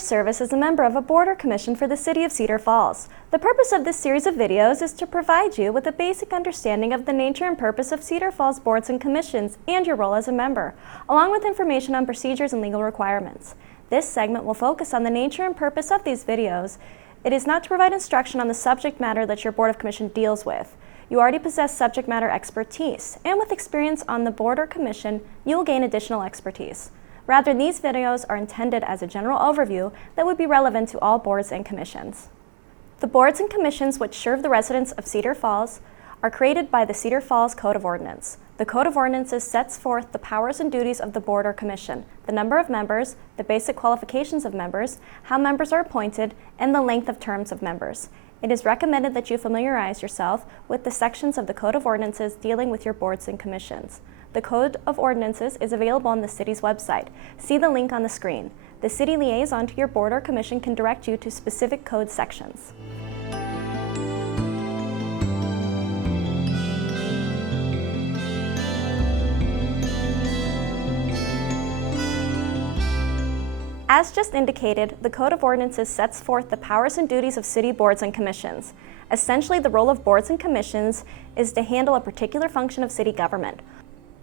service as a member of a board or commission for the City of Cedar Falls. The purpose of this series of videos is to provide you with a basic understanding of the nature and purpose of Cedar Falls boards and commissions and your role as a member, along with information on procedures and legal requirements. This segment will focus on the nature and purpose of these videos. It is not to provide instruction on the subject matter that your board of commission deals with. You already possess subject matter expertise, and with experience on the board or commission, you will gain additional expertise. Rather, these videos are intended as a general overview that would be relevant to all boards and commissions. The boards and commissions which serve the residents of Cedar Falls are created by the Cedar Falls Code of Ordinance. The Code of Ordinances sets forth the powers and duties of the board or commission, the number of members, the basic qualifications of members, how members are appointed, and the length of terms of members. It is recommended that you familiarize yourself with the sections of the Code of Ordinances dealing with your boards and commissions. The Code of Ordinances is available on the city's website. See the link on the screen. The city liaison to your board or commission can direct you to specific code sections. As just indicated, the Code of Ordinances sets forth the powers and duties of city boards and commissions. Essentially, the role of boards and commissions is to handle a particular function of city government.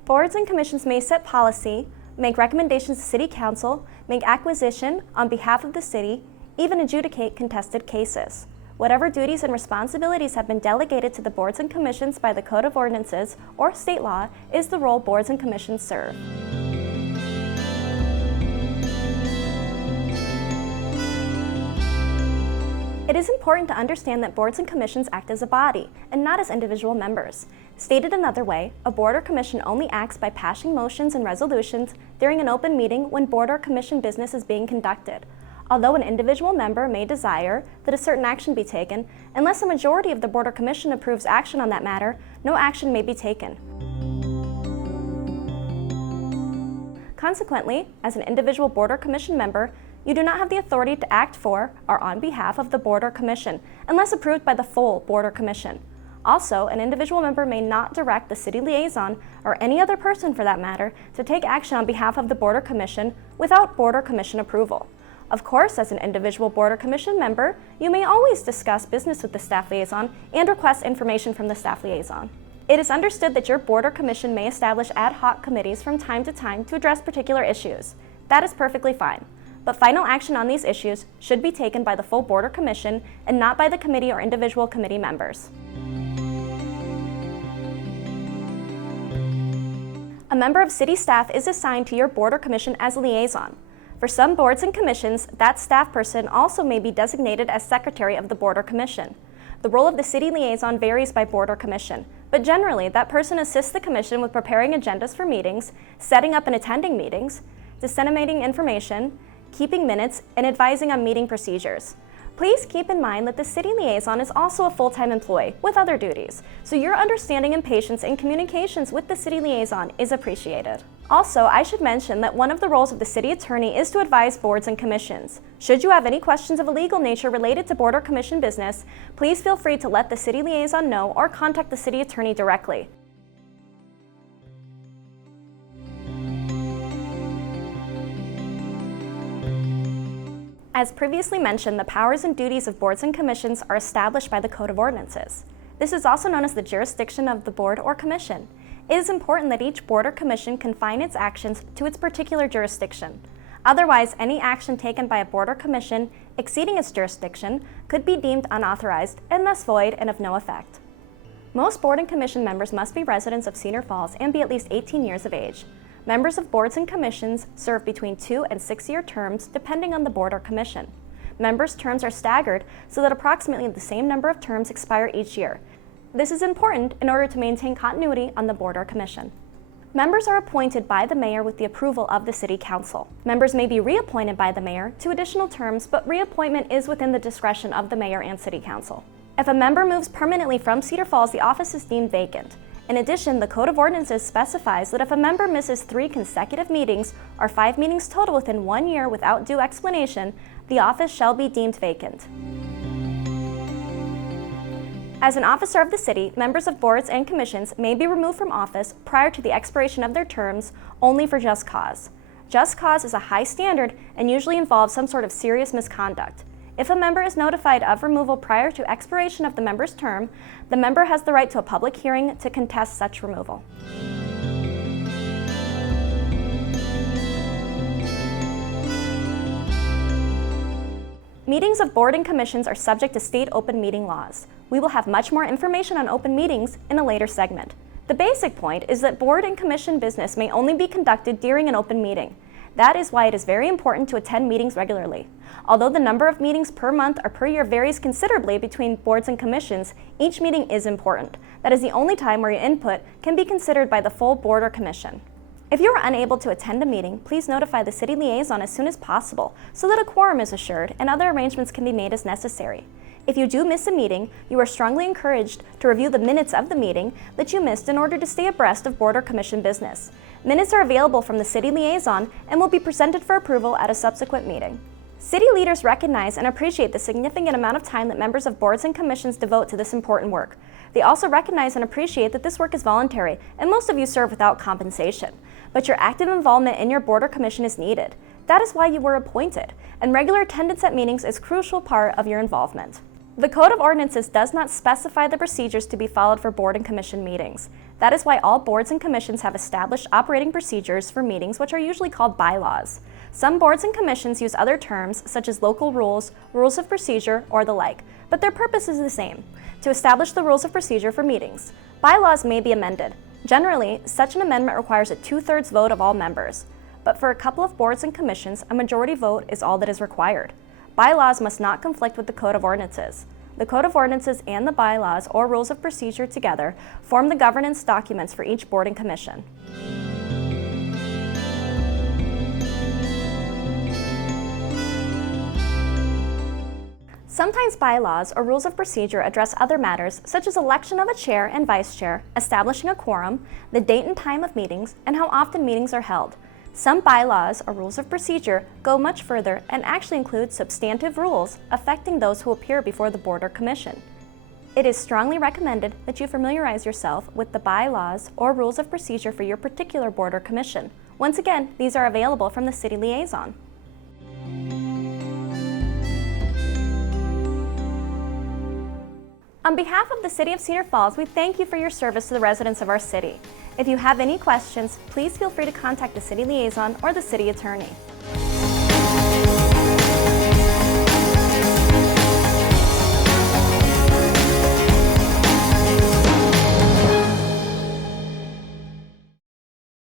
Boards and commissions may set policy, make recommendations to City Council, make acquisition on behalf of the city, even adjudicate contested cases. Whatever duties and responsibilities have been delegated to the boards and commissions by the Code of Ordinances or state law is the role boards and commissions serve. It is important to understand that boards and commissions act as a body, and not as individual members. Stated another way, a board or commission only acts by passing motions and resolutions during an open meeting when board or commission business is being conducted. Although an individual member may desire that a certain action be taken, unless a majority of the board or commission approves action on that matter, no action may be taken. Consequently, as an individual board or commission member, you do not have the authority to act for or on behalf of the board or commission, unless approved by the full board or commission. Also, an individual member may not direct the city liaison, or any other person for that matter, to take action on behalf of the board or commission without board or commission approval. Of course, as an individual board or commission member, you may always discuss business with the staff liaison and request information from the staff liaison. It is understood that your board or commission may establish ad hoc committees from time to time to address particular issues. That is perfectly fine. But final action on these issues should be taken by the full board or commission and not by the committee or individual committee members. A member of city staff is assigned to your board or commission as a liaison. For some boards and commissions, that staff person also may be designated as secretary of the board or commission. The role of the city liaison varies by board or commission, but generally that person assists the commission with preparing agendas for meetings, setting up and attending meetings, disseminating information, keeping minutes, and advising on meeting procedures. Please keep in mind that the city liaison is also a full-time employee with other duties, so your understanding and patience in communications with the city liaison is appreciated. Also, I should mention that one of the roles of the city attorney is to advise boards and commissions. Should you have any questions of a legal nature related to board or commission business, please feel free to let the city liaison know or contact the city attorney directly. As previously mentioned, the powers and duties of boards and commissions are established by the Code of Ordinances. This is also known as the jurisdiction of the board or commission. It is important that each board or commission confine its actions to its particular jurisdiction. Otherwise, any action taken by a board or commission exceeding its jurisdiction could be deemed unauthorized and thus void and of no effect. Most board and commission members must be residents of Cedar Falls and be at least 18 years of age. Members of boards and commissions serve between 2 and 6-year terms depending on the board or commission. Members' terms are staggered so that approximately the same number of terms expire each year. This is important in order to maintain continuity on the board or commission. Members are appointed by the mayor with the approval of the city council. Members may be reappointed by the mayor to additional terms, but reappointment is within the discretion of the mayor and city council. If a member moves permanently from Cedar Falls, the office is deemed vacant. In addition, the Code of Ordinances specifies that if a member misses 3 consecutive meetings or 5 meetings total within 1 year without due explanation, the office shall be deemed vacant. As an officer of the city, members of boards and commissions may be removed from office prior to the expiration of their terms only for just cause. Just cause is a high standard and usually involves some sort of serious misconduct. If a member is notified of removal prior to expiration of the member's term, the member has the right to a public hearing to contest such removal. Meetings of board and commissions are subject to state open meeting laws. We will have much more information on open meetings in a later segment. The basic point is that board and commission business may only be conducted during an open meeting. That is why it is very important to attend meetings regularly. Although the number of meetings per month or per year varies considerably between boards and commissions, each meeting is important. That is the only time where your input can be considered by the full board or commission. If you are unable to attend a meeting, please notify the city liaison as soon as possible so that a quorum is assured and other arrangements can be made as necessary. If you do miss a meeting, you are strongly encouraged to review the minutes of the meeting that you missed in order to stay abreast of board or commission business. Minutes are available from the city liaison and will be presented for approval at a subsequent meeting. City leaders recognize and appreciate the significant amount of time that members of boards and commissions devote to this important work. They also recognize and appreciate that this work is voluntary and most of you serve without compensation. But your active involvement in your board or commission is needed. That is why you were appointed, and regular attendance at meetings is a crucial part of your involvement. The Code of Ordinances does not specify the procedures to be followed for board and commission meetings. That is why all boards and commissions have established operating procedures for meetings, which are usually called bylaws. Some boards and commissions use other terms, such as local rules, rules of procedure, or the like, but their purpose is the same: to establish the rules of procedure for meetings. Bylaws may be amended. Generally, such an amendment requires a 2/3 vote of all members. But for a couple of boards and commissions, a majority vote is all that is required. Bylaws must not conflict with the Code of Ordinances. The Code of Ordinances and the bylaws or rules of procedure together form the governance documents for each board and commission. Sometimes bylaws or rules of procedure address other matters, such as election of a chair and vice chair, establishing a quorum, the date and time of meetings, and how often meetings are held. Some bylaws or rules of procedure go much further and actually include substantive rules affecting those who appear before the board or commission. It is strongly recommended that you familiarize yourself with the bylaws or rules of procedure for your particular board or commission. Once again, these are available from the city liaison. On behalf of the City of Cedar Falls, we thank you for your service to the residents of our city. If you have any questions, please feel free to contact the city liaison or the city attorney.